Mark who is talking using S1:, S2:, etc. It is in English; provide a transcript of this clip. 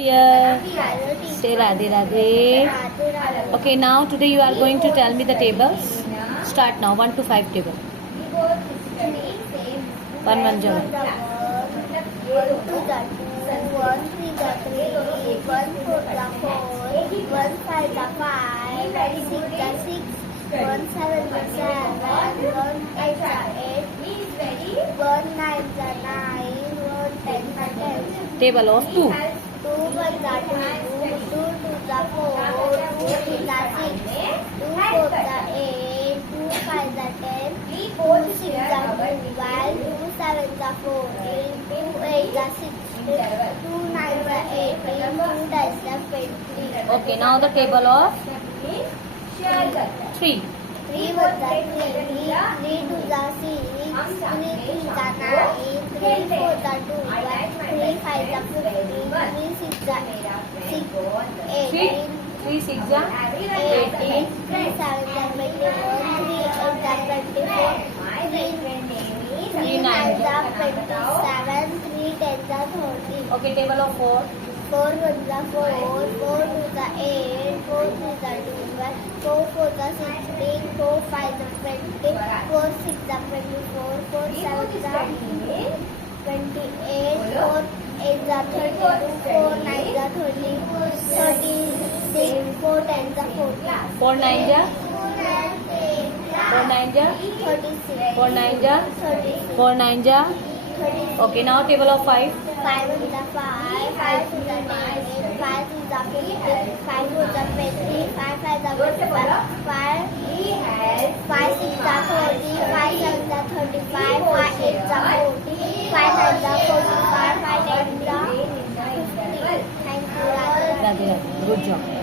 S1: dear. Say. Okay, now today you are going to tell me the tables. Start now. 1 to 5 table. One one
S2: One
S1: java.
S2: One two the two, one three the three, one four the four, one five the five, six the six, one seven the seven, one eight the eight, one nine the nine, one ten the ten.
S1: Table of 2. Okay, now the table of 3.
S2: Three one the three, three two the six, six the six,
S1: 3.
S2: eighteen.
S1: 3 6 ja.
S2: Eighteen, three seven the twenty-one, three eight the twenty-four, three three nine the twenty-seven, three ten the thirty,
S1: Okay, table of 4.
S2: four one the four, four two the eight, four three the twelve, four four the sixteen, four five the twenty, four six the twenty-four, four seven the twenty-eight, four eight the thirty-two, four nine the thirty, thirty-six, four ten the forty.
S1: 4 9 ja. 4 9 ja.
S2: 36,
S1: 4 9 ja.
S2: 36,
S1: 4 9 ja.
S2: 36.
S1: Okay, now table of 5.
S2: Five is the five, five is the ten, five is the fifteen, five is the twenty, five five is the five, five, five six is the thirty, five seven is the thirty-five, five eight is the forty, five nine is the ten is